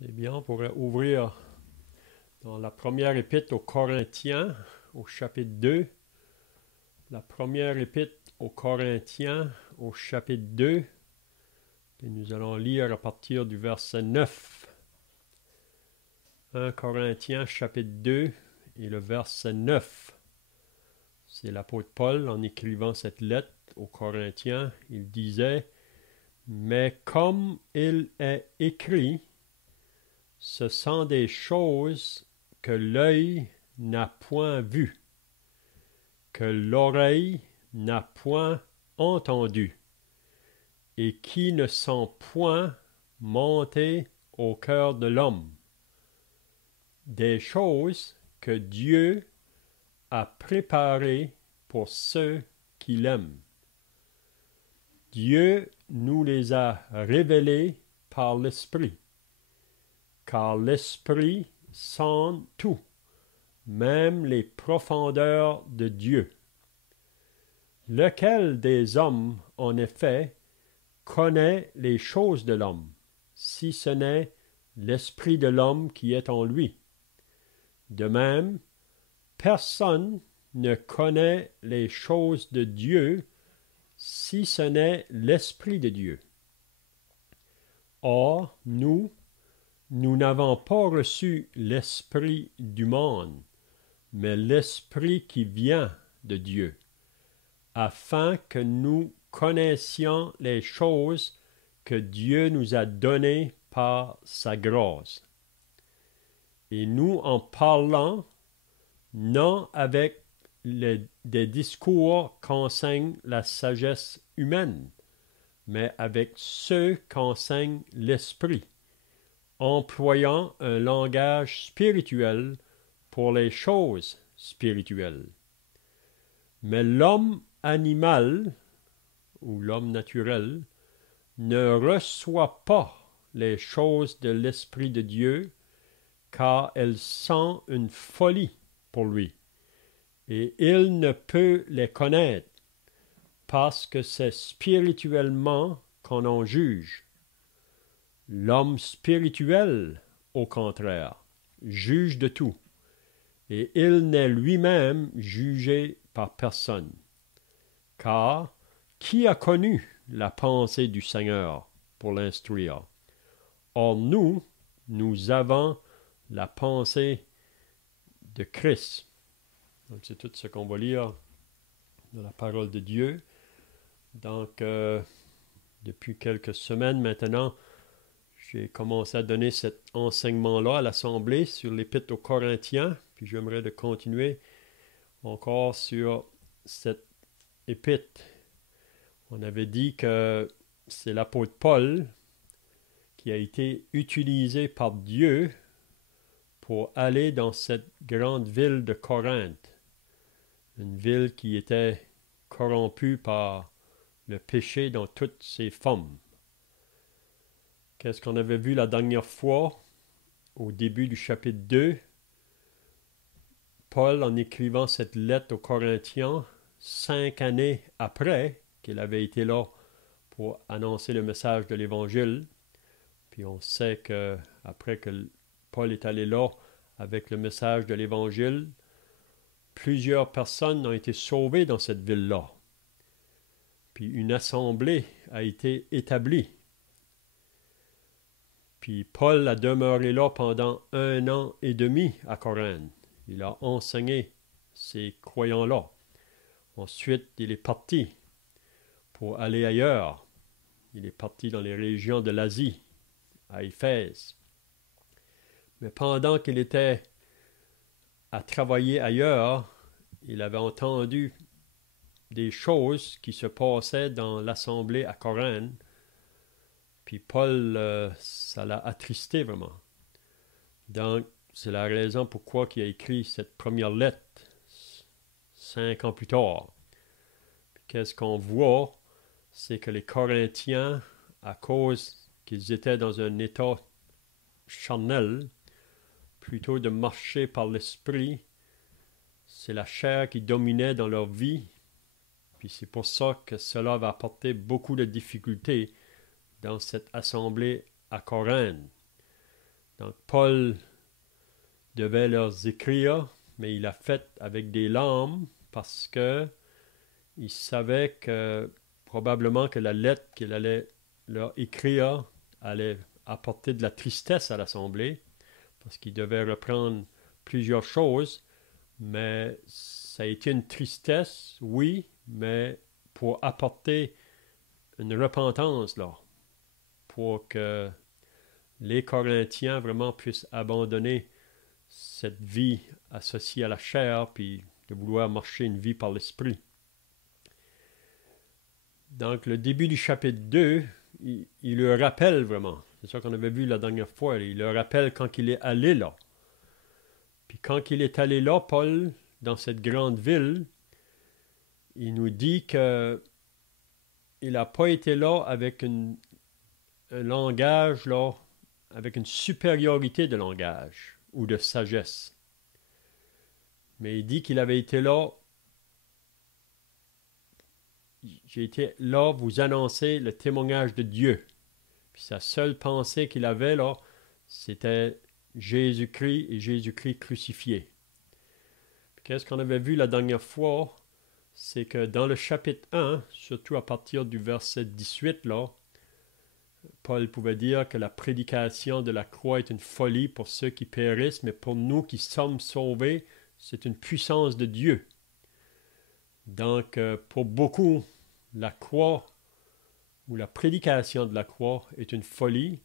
C'est bien, on pourrait ouvrir dans la première épître aux Corinthiens, au chapitre 2. La première épître aux Corinthiens, au chapitre 2. Et nous allons lire à partir du verset 9. 1 Corinthiens, chapitre 2, et le verset 9. C'est l'apôtre Paul, en écrivant cette lettre aux Corinthiens, il disait « Mais comme il est écrit, ce sont des choses que l'œil n'a point vues, que l'oreille n'a point entendues, et qui ne sont point montées au cœur de l'homme. Des choses que Dieu a préparées pour ceux qui l'aiment. Dieu nous les a révélées par l'Esprit, car l'Esprit sonde tout, même les profondeurs de Dieu. Lequel des hommes, en effet, connaît les choses de l'homme, si ce n'est l'Esprit de l'homme qui est en lui? De même, personne ne connaît les choses de Dieu, si ce n'est l'Esprit de Dieu. Or, nous n'avons pas reçu l'Esprit du monde, mais l'Esprit qui vient de Dieu, afin que nous connaissions les choses que Dieu nous a données par sa grâce. Et nous en parlons non avec des discours qu'enseigne la sagesse humaine, mais avec ceux qu'enseigne l'Esprit, employant un langage spirituel pour les choses spirituelles. Mais l'homme animal, ou l'homme naturel, ne reçoit pas les choses de l'Esprit de Dieu, car elles sont une folie pour lui, et il ne peut les connaître, parce que c'est spirituellement qu'on en juge. L'homme spirituel, au contraire, juge de tout, et il n'est lui-même jugé par personne. Car qui a connu la pensée du Seigneur pour l'instruire? Or nous avons la pensée de Christ. Donc c'est tout ce qu'on va lire dans la parole de Dieu. Donc depuis quelques semaines maintenant, j'ai commencé à donner cet enseignement-là à l'Assemblée sur l'Épître aux Corinthiens, puis j'aimerais de continuer encore sur cette épître. On avait dit que c'est l'apôtre Paul qui a été utilisé par Dieu pour aller dans cette grande ville de Corinthe, une ville qui était corrompue par le péché dans toutes ses formes. Qu'est-ce qu'on avait vu la dernière fois, au début du chapitre 2? Paul, en écrivant cette lettre aux Corinthiens, 5 années après qu'il avait été là pour annoncer le message de l'Évangile, puis on sait qu'après que Paul est allé là avec le message de l'Évangile, plusieurs personnes ont été sauvées dans cette ville-là. Puis une assemblée a été établie. Puis Paul a demeuré là pendant 1 an et demi à Corinthe. Il a enseigné ces croyants-là. Ensuite, il est parti pour aller ailleurs. Il est parti dans les régions de l'Asie, à Éphèse. Mais pendant qu'il était à travailler ailleurs, il avait entendu des choses qui se passaient dans l'assemblée à Corinthe. Puis Paul, ça l'a attristé vraiment. Donc, c'est la raison pourquoi il a écrit cette première lettre 5 ans plus tard. Puis qu'est-ce qu'on voit? C'est que les Corinthiens, à cause qu'ils étaient dans un état charnel, plutôt de marcher par l'esprit, c'est la chair qui dominait dans leur vie. Puis c'est pour ça que cela va apporter beaucoup de difficultés dans cette assemblée à Corinthe. Donc Paul devait leur écrire, mais il l'a fait avec des larmes parce que il savait que probablement que la lettre qu'il allait leur écrire allait apporter de la tristesse à l'Assemblée, parce qu'il devait reprendre plusieurs choses, mais ça a été une tristesse, oui, mais pour apporter une repentance, là, pour que les Corinthiens vraiment puissent abandonner cette vie associée à la chair, puis de vouloir marcher une vie par l'esprit. Donc, le début du chapitre 2, il le rappelle vraiment. C'est ça qu'on avait vu la dernière fois. Il le rappelle quand il est allé là. Puis quand il est allé là, Paul, dans cette grande ville, il nous dit que il n'a pas été là avec un langage, là, avec une supériorité de langage ou de sagesse. Mais il dit qu'il avait été là. J'ai été là vous annoncer le témoignage de Dieu. Puis sa seule pensée qu'il avait là, c'était Jésus-Christ et Jésus-Christ crucifié. Qu'est-ce qu'on avait vu la dernière fois? C'est que dans le chapitre 1, surtout à partir du verset 18, là, Paul pouvait dire que la prédication de la croix est une folie pour ceux qui périssent, mais pour nous qui sommes sauvés, c'est une puissance de Dieu. Donc, pour beaucoup, la croix ou la prédication de la croix est une folie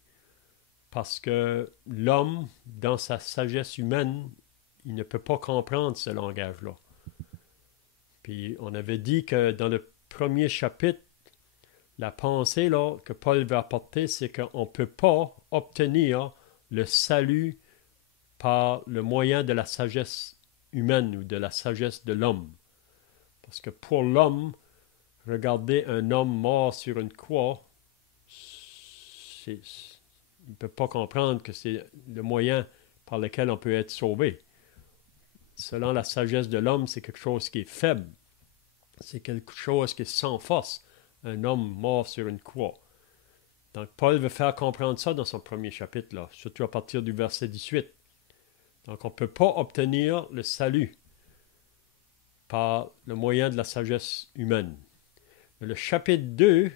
parce que l'homme, dans sa sagesse humaine, il ne peut pas comprendre ce langage-là. Puis on avait dit que dans le premier chapitre, la pensée là, que Paul veut apporter, c'est qu'on ne peut pas obtenir le salut par le moyen de la sagesse humaine ou de la sagesse de l'homme. Parce que pour l'homme, regarder un homme mort sur une croix, il ne peut pas comprendre que c'est le moyen par lequel on peut être sauvé. Selon la sagesse de l'homme, c'est quelque chose qui est faible. C'est quelque chose qui est sans force. Un homme mort sur une croix. Donc, Paul veut faire comprendre ça dans son premier chapitre, là, surtout à partir du verset 18. Donc, on ne peut pas obtenir le salut par le moyen de la sagesse humaine. Mais le chapitre 2,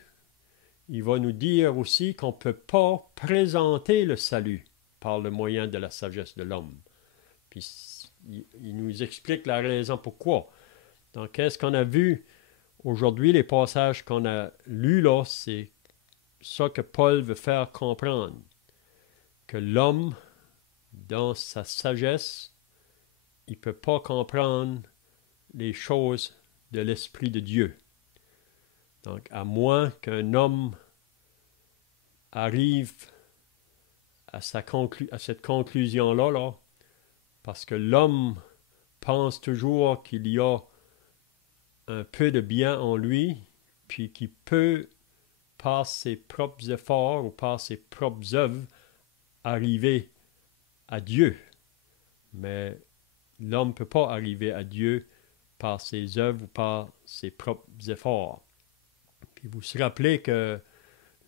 il va nous dire aussi qu'on ne peut pas présenter le salut par le moyen de la sagesse de l'homme. Puis, il nous explique la raison pourquoi. Donc, qu'est-ce qu'on a vu aujourd'hui, les passages qu'on a lus là, c'est ça que Paul veut faire comprendre. Que l'homme, dans sa sagesse, il ne peut pas comprendre les choses de l'Esprit de Dieu. Donc, à moins qu'un homme arrive à cette conclusion-là, là, parce que l'homme pense toujours qu'il y a un peu de bien en lui, puis qu'il peut, par ses propres efforts ou par ses propres œuvres, arriver à Dieu. Mais l'homme ne peut pas arriver à Dieu par ses œuvres ou par ses propres efforts. Puis vous vous rappelez que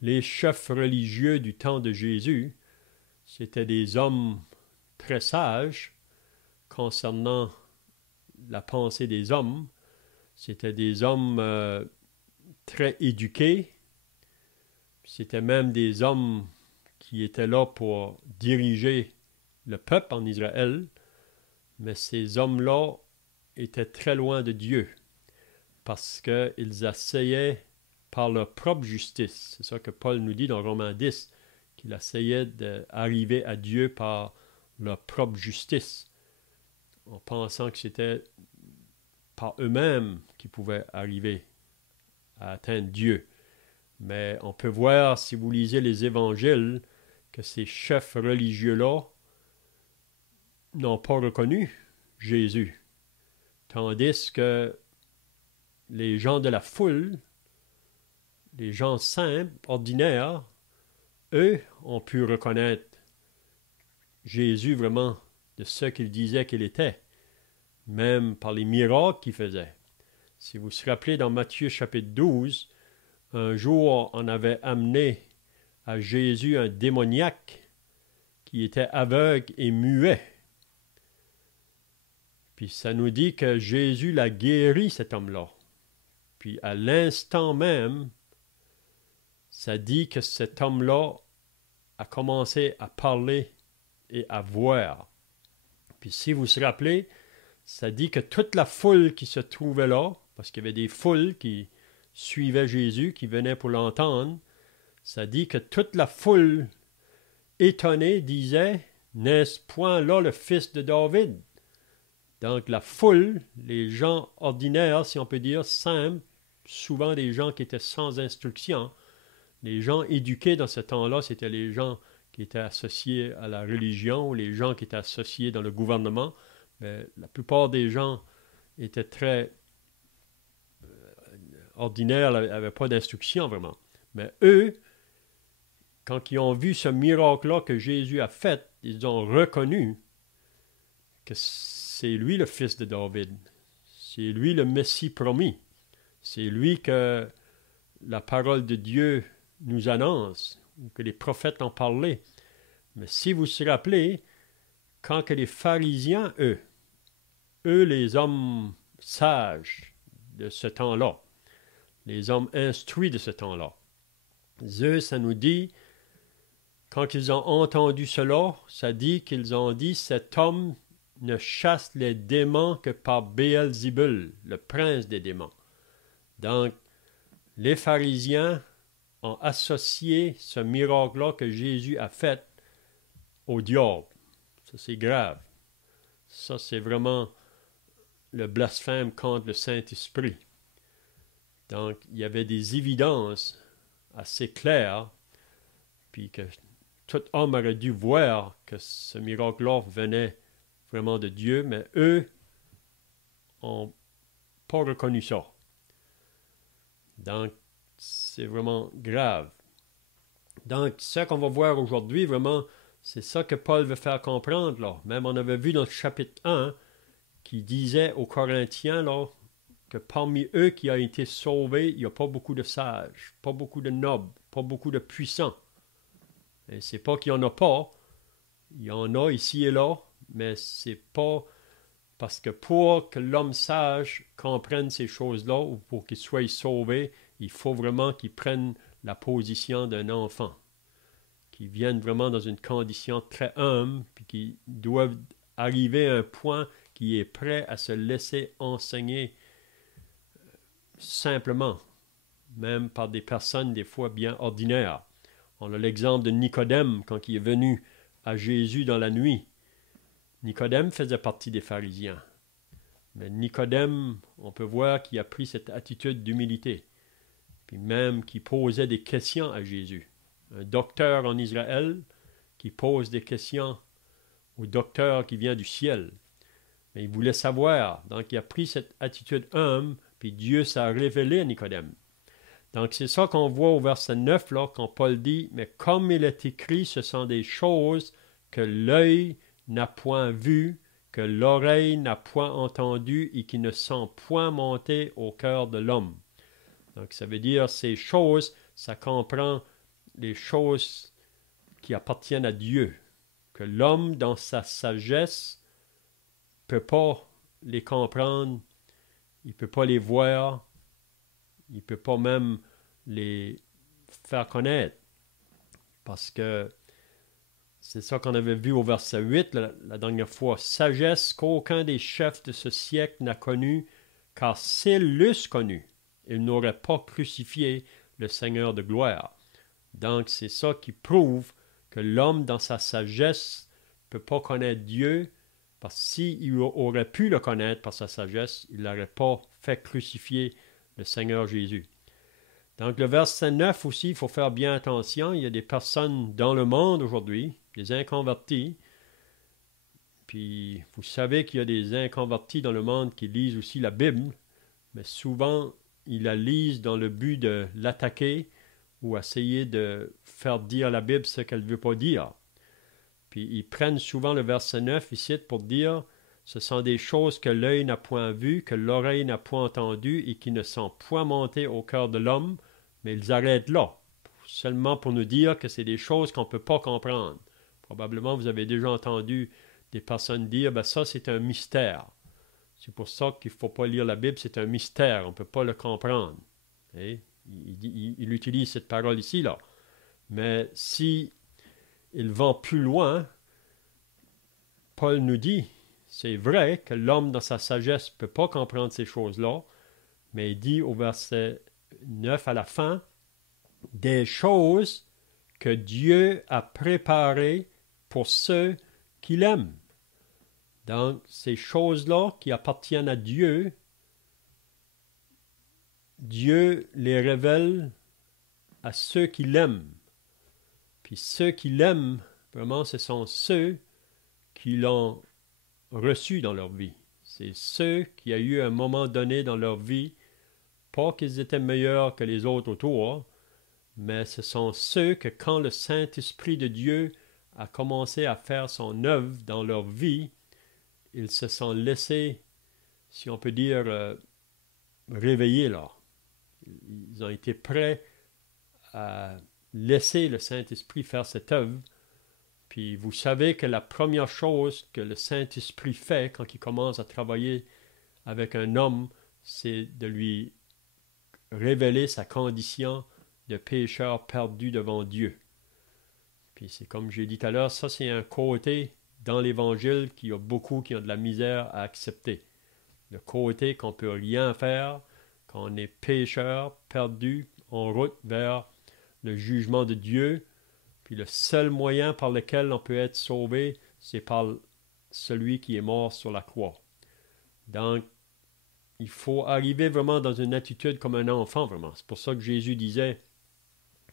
les chefs religieux du temps de Jésus, c'étaient des hommes très sages concernant la pensée des hommes. C'était des hommes très éduqués. C'était même des hommes qui étaient là pour diriger le peuple en Israël. Mais ces hommes-là étaient très loin de Dieu parce qu'ils essayaient par leur propre justice. C'est ça que Paul nous dit dans Romains 10, qu'ils essayaient d'arriver à Dieu par leur propre justice, en pensant que c'était par eux-mêmes qu'ils pouvaient arriver à atteindre Dieu. Mais on peut voir, si vous lisez les évangiles, que ces chefs religieux-là n'ont pas reconnu Jésus. Tandis que les gens de la foule, les gens simples, ordinaires, eux ont pu reconnaître Jésus vraiment de ce qu'il disait qu'il était, même par les miracles qu'il faisait. Si vous vous rappelez dans Matthieu chapitre 12, un jour on avait amené à Jésus un démoniaque qui était aveugle et muet. Puis ça nous dit que Jésus l'a guéri, cet homme-là. Puis à l'instant même, ça dit que cet homme-là a commencé à parler et à voir. Puis si vous vous rappelez, ça dit que toute la foule qui se trouvait là, parce qu'il y avait des foules qui suivaient Jésus, qui venaient pour l'entendre, ça dit que toute la foule étonnée disait « N'est-ce point là le fils de David ?» Donc la foule, les gens ordinaires, si on peut dire, simples, souvent des gens qui étaient sans instruction, les gens éduqués dans ce temps-là, c'était les gens qui étaient associés à la religion, les gens qui étaient associés dans le gouvernement. Mais la plupart des gens étaient très ordinaires, n'avaient pas d'instruction vraiment. Mais eux, quand ils ont vu ce miracle-là que Jésus a fait, ils ont reconnu que c'est lui le fils de David. C'est lui le Messie promis. C'est lui que la parole de Dieu nous annonce, ou que les prophètes ont parlé. Mais si vous vous rappelez, quand que les pharisiens, eux les hommes sages de ce temps-là, les hommes instruits de ce temps-là, eux, ça nous dit, quand ils ont entendu cela, ça dit qu'ils ont dit, cet homme ne chasse les démons que par Béelzébul, le prince des démons. Donc, les pharisiens ont associé ce miracle-là que Jésus a fait au diable. Ça, c'est grave. Ça, c'est vraiment le blasphème contre le Saint-Esprit. Donc, il y avait des évidences assez claires, puis que tout homme aurait dû voir que ce miracle-là venait vraiment de Dieu, mais eux n'ont pas reconnu ça. Donc, c'est vraiment grave. Donc, ce qu'on va voir aujourd'hui, vraiment, c'est ça que Paul veut faire comprendre, là. Même on avait vu dans le chapitre 1 qui disait aux Corinthiens, là, que parmi eux qui ont été sauvés, il n'y a pas beaucoup de sages, pas beaucoup de nobles, pas beaucoup de puissants. Et c'est pas qu'il n'y en a pas, il y en a ici et là, mais c'est pas parce que pour que l'homme sage comprenne ces choses-là, ou pour qu'il soit sauvé, il faut vraiment qu'il prenne la position d'un enfant, qu'il vienne vraiment dans une condition très humble, puis qu'il doit arriver à un point qui est prêt à se laisser enseigner simplement, même par des personnes des fois bien ordinaires. On a l'exemple de Nicodème quand il est venu à Jésus dans la nuit. Nicodème faisait partie des pharisiens. Mais Nicodème, on peut voir qu'il a pris cette attitude d'humilité, puis même qu'il posait des questions à Jésus. Un docteur en Israël qui pose des questions au docteur qui vient du ciel. Mais il voulait savoir, donc il a pris cette attitude humble, puis Dieu s'est révélé à Nicodème. Donc c'est ça qu'on voit au verset 9, là, quand Paul dit « Mais comme il est écrit, ce sont des choses que l'œil n'a point vues, que l'oreille n'a point entendues et qui ne sont point montées au cœur de l'homme. » Donc ça veut dire ces choses, ça comprend les choses qui appartiennent à Dieu, que l'homme dans sa sagesse ne peut pas les comprendre, il ne peut pas les voir, il ne peut pas même les faire connaître. Parce que c'est ça qu'on avait vu au verset 8 la dernière fois. Sagesse qu'aucun des chefs de ce siècle n'a connue, car s'ils l'eussent connue, ils n'auraient pas crucifié le Seigneur de gloire. Donc c'est ça qui prouve que l'homme dans sa sagesse ne peut pas connaître Dieu, parce que s'il aurait pu le connaître par sa sagesse, il n'aurait pas fait crucifier le Seigneur Jésus. Donc le verset 9 aussi, il faut faire bien attention. Il y a des personnes dans le monde aujourd'hui, des inconvertis. Puis vous savez qu'il y a des inconvertis dans le monde qui lisent aussi la Bible, mais souvent ils la lisent dans le but de l'attaquer ou essayer de faire dire la Bible ce qu'elle ne veut pas dire. Puis ils prennent souvent le verset 9 ici pour dire « Ce sont des choses que l'œil n'a point vues, que l'oreille n'a point entendues et qui ne sont point montées au cœur de l'homme. » Mais ils arrêtent là, seulement pour nous dire que c'est des choses qu'on ne peut pas comprendre, Probablement, vous avez déjà entendu des personnes dire, ben ça, c'est un mystère. C'est pour ça qu'il ne faut pas lire la Bible, c'est un mystère, on ne peut pas le comprendre. Et il utilise cette parole ici, là. Mais si il va plus loin, Paul nous dit, c'est vrai que l'homme dans sa sagesse ne peut pas comprendre ces choses-là, mais il dit au verset 9 à la fin, des choses que Dieu a préparées pour ceux qui l'aiment. Donc, ces choses-là qui appartiennent à Dieu, Dieu les révèle à ceux qui l'aiment. Puis ceux qui l'aiment, vraiment, ce sont ceux qui l'ont reçu dans leur vie. C'est ceux qui ont eu un moment donné dans leur vie, pas qu'ils étaient meilleurs que les autres autour, mais ce sont ceux que quand le Saint-Esprit de Dieu a commencé à faire son œuvre dans leur vie, ils se sont laissés, si on peut dire, réveillés là. Ils ont été prêts à laisser le Saint-Esprit faire cette œuvre. Puis vous savez que la première chose que le Saint-Esprit fait quand il commence à travailler avec un homme, c'est de lui révéler sa condition de pécheur perdu devant Dieu. Puis c'est comme j'ai dit tout à l'heure, ça c'est un côté dans l'Évangile qu'il y a beaucoup qui ont de la misère à accepter. Le côté qu'on ne peut rien faire, qu'on est pécheur, perdu, en route vers le jugement de Dieu. Puis le seul moyen par lequel on peut être sauvé, c'est par celui qui est mort sur la croix. Donc, il faut arriver vraiment dans une attitude comme un enfant, vraiment. C'est pour ça que Jésus disait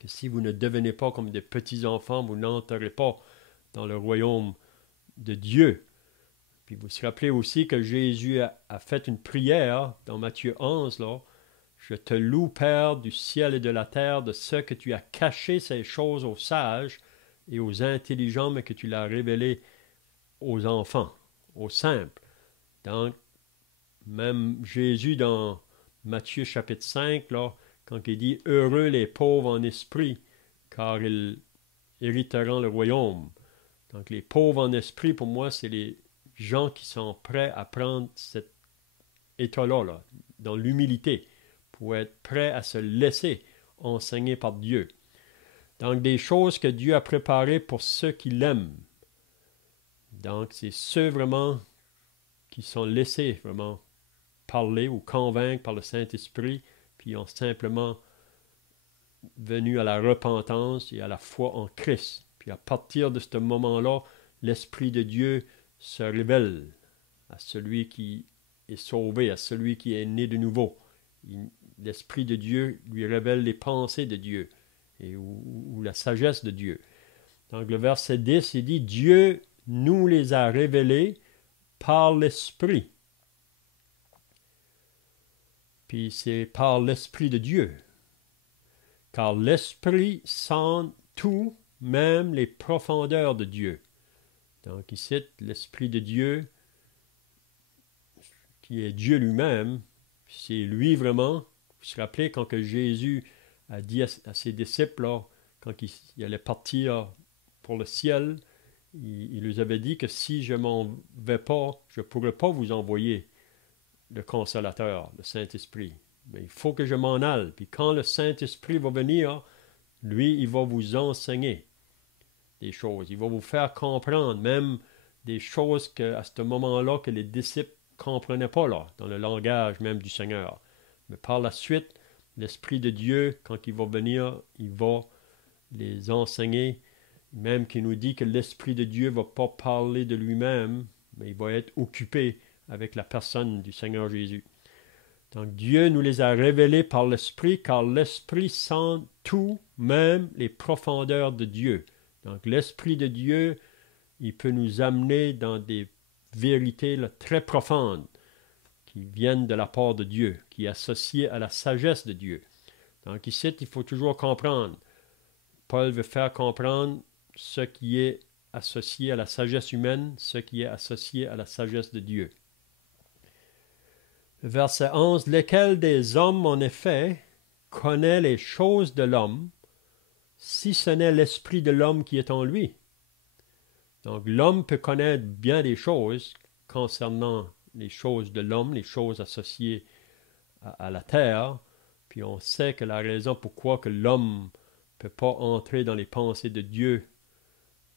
que si vous ne devenez pas comme des petits-enfants, vous n'entrerez pas dans le royaume de Dieu. Puis vous vous rappelez aussi que Jésus a fait une prière dans Matthieu 11, là. Je te loue, Père, du ciel et de la terre, de ce que tu as caché ces choses aux sages et aux intelligents, mais que tu l'as révélé aux enfants, aux simples. Donc, même Jésus dans Matthieu chapitre 5, là, quand il dit « Heureux les pauvres en esprit, car ils hériteront le royaume ». Donc, les pauvres en esprit, pour moi, c'est les gens qui sont prêts à prendre cet état-là, là, dans l'humilité, pour être prêts à se laisser enseigner par Dieu. Donc, des choses que Dieu a préparées pour ceux qui l'aiment. Donc, c'est ceux vraiment qui sont laissés vraiment parler ou convaincre par le Saint-Esprit, puis ont simplement venu à la repentance et à la foi en Christ. Puis à partir de ce moment-là, l'Esprit de Dieu se révèle à celui qui est sauvé, à celui qui est né de nouveau. L'Esprit de Dieu lui révèle les pensées de Dieu ou la sagesse de Dieu. Donc le verset 10, il dit « Dieu nous les a révélés par l'Esprit ». Puis c'est par l'Esprit de Dieu. Car l'Esprit sent tout, même les profondeurs de Dieu. Donc il cite l'Esprit de Dieu, qui est Dieu lui-même. C'est lui vraiment. Vous vous rappelez quand que Jésus a dit à ses disciples, là, quand il allait partir pour le ciel, il leur avait dit que si je m'en vais pas, je ne pourrais pas vous envoyer le Consolateur, le Saint-Esprit. Mais il faut que je m'en aille. Puis quand le Saint-Esprit va venir, lui, il va vous enseigner des choses. Il va vous faire comprendre même des choses qu'à ce moment-là, que les disciples ne comprenaient pas, là, dans le langage même du Seigneur. Mais par la suite, l'Esprit de Dieu, quand il va venir, il va les enseigner. Même qu'il nous dit que l'Esprit de Dieu ne va pas parler de lui-même, mais il va être occupé avec la personne du Seigneur Jésus. Donc Dieu nous les a révélés par l'Esprit, car l'Esprit sent tout, même les profondeurs de Dieu. Donc l'Esprit de Dieu, il peut nous amener dans des vérités là, très profondes qui viennent de la part de Dieu, qui est associées à la sagesse de Dieu. Donc ici, il faut toujours comprendre. Paul veut faire comprendre ce qui est associé à la sagesse humaine, ce qui est associé à la sagesse de Dieu. Verset 11, « Lequel des hommes, en effet, connaît les choses de l'homme, si ce n'est l'esprit de l'homme qui est en lui? Donc l'homme peut connaître bien des choses concernant les choses de l'homme, les choses associées à la terre, puis on sait que la raison pourquoi que l'homme ne peut pas entrer dans les pensées de Dieu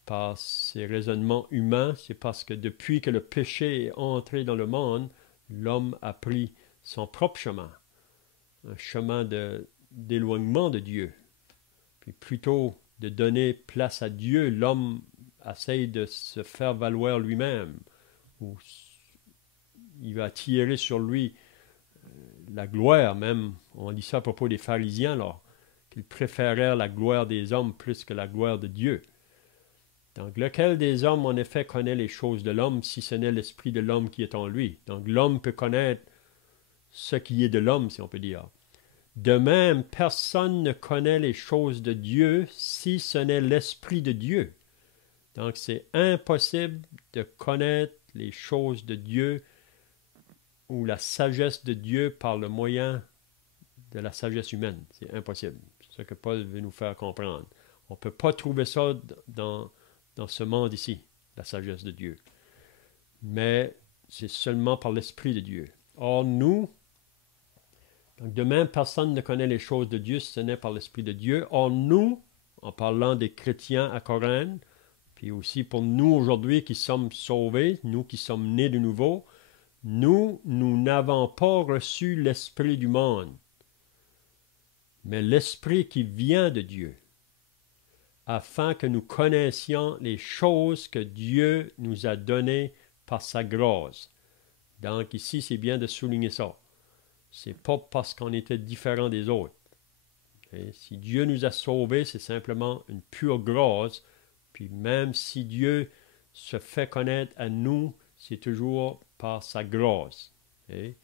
par ses raisonnements humains, c'est parce que depuis que le péché est entré dans le monde, l'homme a pris son propre chemin, un chemin d'éloignement de Dieu. Puis plutôt de donner place à Dieu, l'homme essaye de se faire valoir lui-même, ou il va tirer sur lui la gloire même. On dit ça à propos des pharisiens, alors, qu'ils préférèrent la gloire des hommes plus que la gloire de Dieu. Donc, lequel des hommes, en effet, connaît les choses de l'homme, si ce n'est l'esprit de l'homme qui est en lui? Donc, l'homme peut connaître ce qui est de l'homme, si on peut dire. De même, personne ne connaît les choses de Dieu si ce n'est l'esprit de Dieu. Donc, c'est impossible de connaître les choses de Dieu ou la sagesse de Dieu par le moyen de la sagesse humaine. C'est impossible. C'est ce que Paul veut nous faire comprendre. On ne peut pas trouver ça dans ce monde ici, la sagesse de Dieu. Mais c'est seulement par l'Esprit de Dieu. Or, nous, donc de même, personne ne connaît les choses de Dieu si ce n'est par l'Esprit de Dieu. Or, nous, en parlant des chrétiens à Corinthe, puis aussi pour nous aujourd'hui qui sommes sauvés, nous qui sommes nés de nouveau, nous n'avons pas reçu l'Esprit du monde, mais l'Esprit qui vient de Dieu, afin que nous connaissions les choses que Dieu nous a données par sa grâce. Donc ici, c'est bien de souligner ça. C'est pas parce qu'on était différent des autres. Et si Dieu nous a sauvés, c'est simplement une pure grâce. Puis même si Dieu se fait connaître à nous, c'est toujours par sa grâce. Et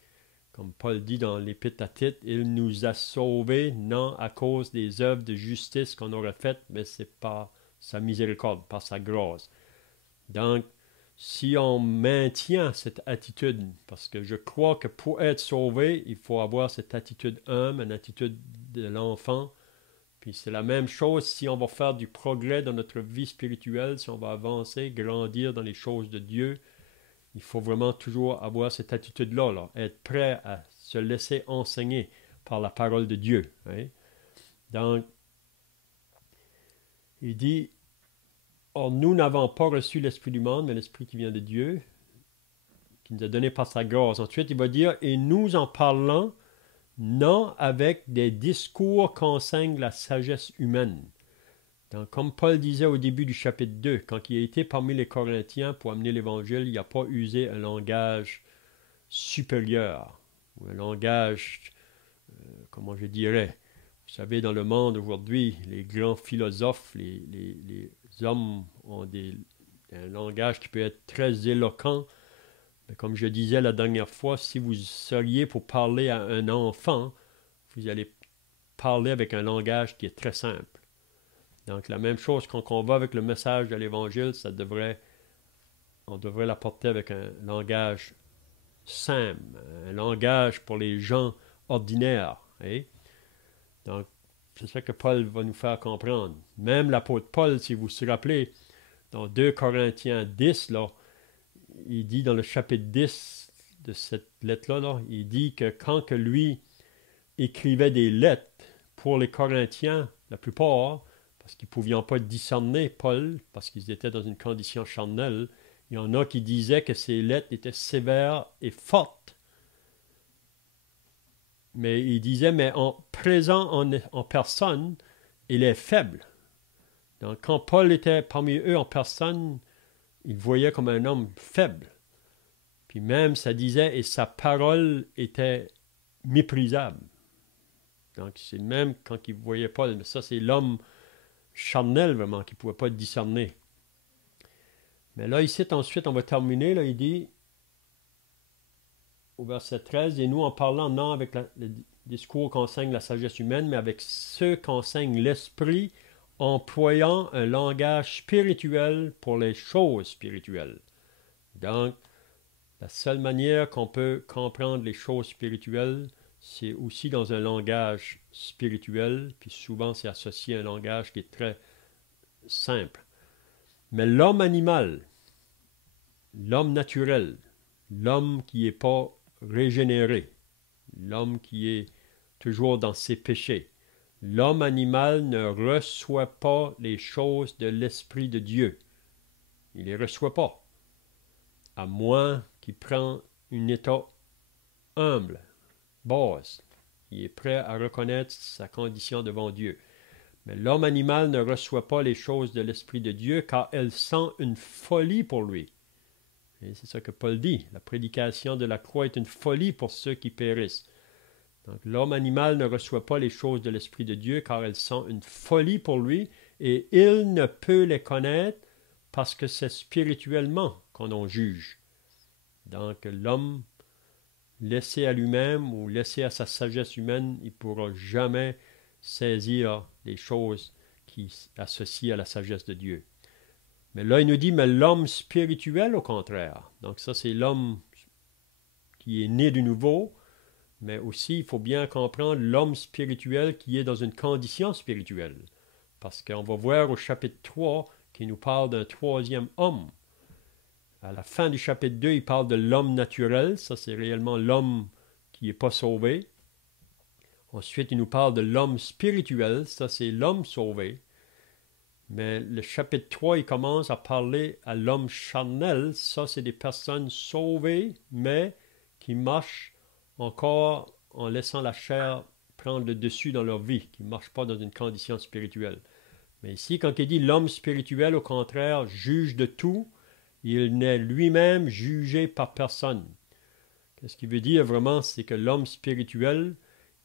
comme Paul dit dans l'Épître à Tite, il nous a sauvés non à cause des œuvres de justice qu'on aurait faites, mais c'est par sa miséricorde, par sa grâce. Donc, si on maintient cette attitude, parce que je crois que pour être sauvé, il faut avoir cette attitude humble, une attitude de l'enfant. Puis c'est la même chose si on va faire du progrès dans notre vie spirituelle, si on va avancer, grandir dans les choses de Dieu. Il faut vraiment toujours avoir cette attitude-là, là, être prêt à se laisser enseigner par la parole de Dieu. Hein? Donc, il dit, or nous n'avons pas reçu l'Esprit du monde, mais l'Esprit qui vient de Dieu, qui nous a donné par sa grâce. Ensuite, il va dire, et nous en parlons non avec des discours qu'enseigne la sagesse humaine. Donc, comme Paul disait au début du chapitre 2, quand il a été parmi les Corinthiens pour amener l'Évangile, il n'a pas usé un langage supérieur, ou un langage, comment je dirais, vous savez, dans le monde aujourd'hui, les grands philosophes, les hommes ont un langage qui peut être très éloquent. Mais comme je disais la dernière fois, si vous seriez pour parler à un enfant, vous allez parler avec un langage qui est très simple. Donc, la même chose quand on va avec le message de l'Évangile, on devrait l'apporter avec un langage simple, un langage pour les gens ordinaires. Hein? Donc, c'est ça que Paul va nous faire comprendre. Même l'apôtre Paul, si vous vous rappelez, dans 2 Corinthiens 10, là, il dit dans le chapitre 10 de cette lettre-là, là, il dit que quand que lui écrivait des lettres pour les Corinthiens, la plupart, parce qu'ils ne pouvaient pas discerner Paul, parce qu'ils étaient dans une condition charnelle, il y en a qui disaient que ces lettres étaient sévères et fortes. Mais il disait, mais présent en personne, il est faible. Donc, quand Paul était parmi eux en personne, il voyait comme un homme faible. Puis même, ça disait, et sa parole était méprisable. Donc, c'est même quand il voyait Paul, mais ça, c'est l'homme charnel, vraiment, qui ne pouvait pas discerner. Mais là, ici, ensuite, on va terminer, là, il dit, au verset 13, « Et nous, en parlant non avec le discours qu'enseigne la sagesse humaine, mais avec ceux qu'enseigne l'Esprit, employant un langage spirituel pour les choses spirituelles. » Donc, la seule manière qu'on peut comprendre les choses spirituelles, c'est aussi dans un langage spirituel, puis souvent c'est associé à un langage qui est très simple. Mais l'homme animal, l'homme naturel, l'homme qui n'est pas régénéré, l'homme qui est toujours dans ses péchés, l'homme animal ne reçoit pas les choses de l'Esprit de Dieu. Il ne les reçoit pas, à moins qu'il prenne un état humble, basse. Il est prêt à reconnaître sa condition devant Dieu. Mais l'homme animal ne reçoit pas les choses de l'Esprit de Dieu car elles sont une folie pour lui. Et c'est ça que Paul dit. La prédication de la croix est une folie pour ceux qui périssent. Donc l'homme animal ne reçoit pas les choses de l'Esprit de Dieu car elles sont une folie pour lui et il ne peut les connaître parce que c'est spirituellement qu'on en juge. Donc l'homme laissé à lui-même ou laissé à sa sagesse humaine, il ne pourra jamais saisir les choses qui associent à la sagesse de Dieu. Mais là, il nous dit, mais l'homme spirituel, au contraire. Donc ça, c'est l'homme qui est né de nouveau, mais aussi, il faut bien comprendre l'homme spirituel qui est dans une condition spirituelle. Parce qu'on va voir au chapitre 3 qu'il nous parle d'un troisième homme. À la fin du chapitre 2, il parle de l'homme naturel. Ça, c'est réellement l'homme qui n'est pas sauvé. Ensuite, il nous parle de l'homme spirituel. Ça, c'est l'homme sauvé. Mais le chapitre 3, il commence à parler à l'homme charnel. Ça, c'est des personnes sauvées, mais qui marchent encore en laissant la chair prendre le dessus dans leur vie, qui ne marchent pas dans une condition spirituelle. Mais ici, quand il dit l'homme spirituel, au contraire, juge de tout, il n'est lui-même jugé par personne. Qu'est-ce qu'il veut dire vraiment? C'est que l'homme spirituel,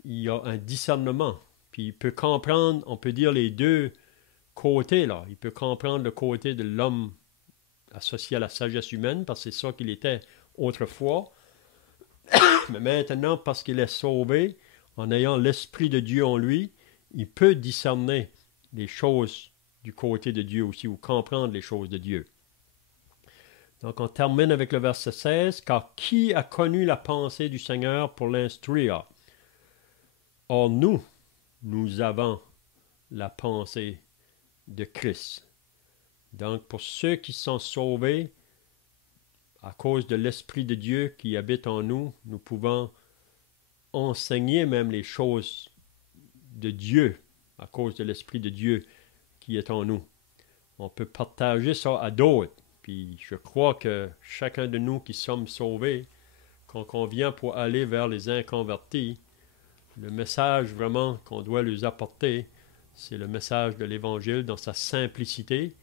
il a un discernement. Puis il peut comprendre, on peut dire les deux côtés, là. Il peut comprendre le côté de l'homme associé à la sagesse humaine, parce que c'est ça qu'il était autrefois. Mais maintenant, parce qu'il est sauvé, en ayant l'Esprit de Dieu en lui, il peut discerner les choses du côté de Dieu aussi, ou comprendre les choses de Dieu. Donc on termine avec le verset 16. « Car qui a connu la pensée du Seigneur pour l'instruire? Or nous avons la pensée de Christ. » Donc pour ceux qui sont sauvés, à cause de l'Esprit de Dieu qui habite en nous, nous pouvons enseigner même les choses de Dieu, à cause de l'Esprit de Dieu qui est en nous. On peut partager ça à d'autres. Puis je crois que chacun de nous qui sommes sauvés, quand on vient pour aller vers les inconvertis, le message vraiment qu'on doit leur apporter, c'est le message de l'Évangile dans sa simplicité.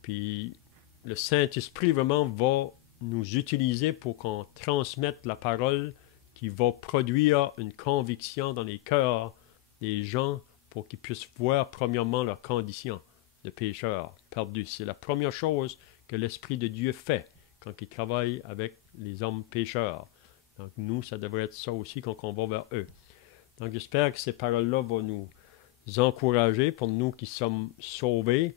Puis le Saint-Esprit vraiment va nous utiliser pour qu'on transmette la parole qui va produire une conviction dans les cœurs des gens pour qu'ils puissent voir premièrement leur condition de pécheurs perdus. C'est la première chose que l'Esprit de Dieu fait quand il travaille avec les hommes pécheurs. Donc nous, ça devrait être ça aussi quand on va vers eux. Donc j'espère que ces paroles-là vont nous encourager pour nous qui sommes sauvés,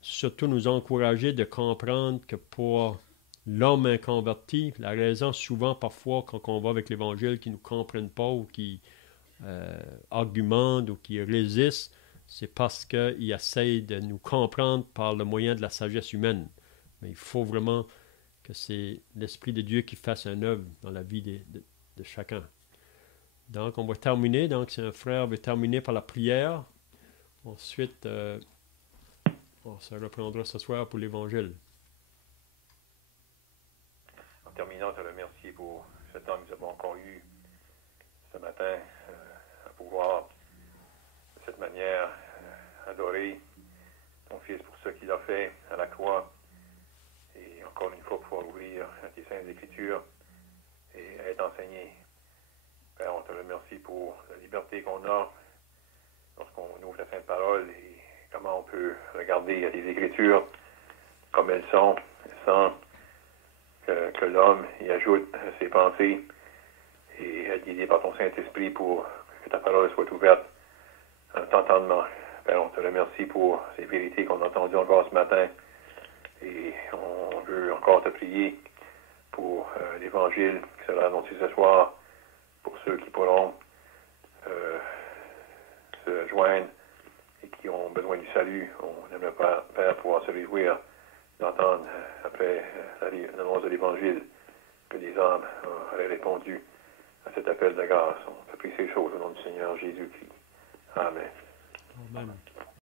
surtout nous encourager de comprendre que pour l'homme inconverti, la raison souvent parfois quand on va avec l'Évangile qui ne nous comprennent pas ou qui argumentent ou qui résistent, c'est parce qu'ils essayent de nous comprendre par le moyen de la sagesse humaine. Mais il faut vraiment que c'est l'Esprit de Dieu qui fasse un œuvre dans la vie de chacun. Donc, on va terminer. Donc, si un frère veut terminer par la prière, ensuite, on se reprendra ce soir pour l'Évangile. En terminant, je te remercie pour ce temps que nous avons encore eu ce matin à pouvoir, de cette manière, adorer ton Fils pour ce qu'il a fait à la croix. Et encore une fois, pouvoir ouvrir tes saintes Écritures et être enseigné. Père, on te remercie pour la liberté qu'on a lorsqu'on ouvre la Sainte Parole et comment on peut regarder les Écritures comme elles sont, sans que l'homme y ajoute ses pensées et être guidé par ton Saint-Esprit pour que ta parole soit ouverte en t'entendement. Père, on te remercie pour ces vérités qu'on a entendues encore ce matin et on veut encore te prier pour l'Évangile qui sera annoncé ce soir, pour ceux qui pourront se joindre et qui ont besoin du salut. On aimerait, Père, pouvoir se réjouir d'entendre après l'annonce de l'Évangile que des hommes auraient répondu à cet appel de grâce. On fait prier ces choses au nom du Seigneur Jésus-Christ. Amen. Amen.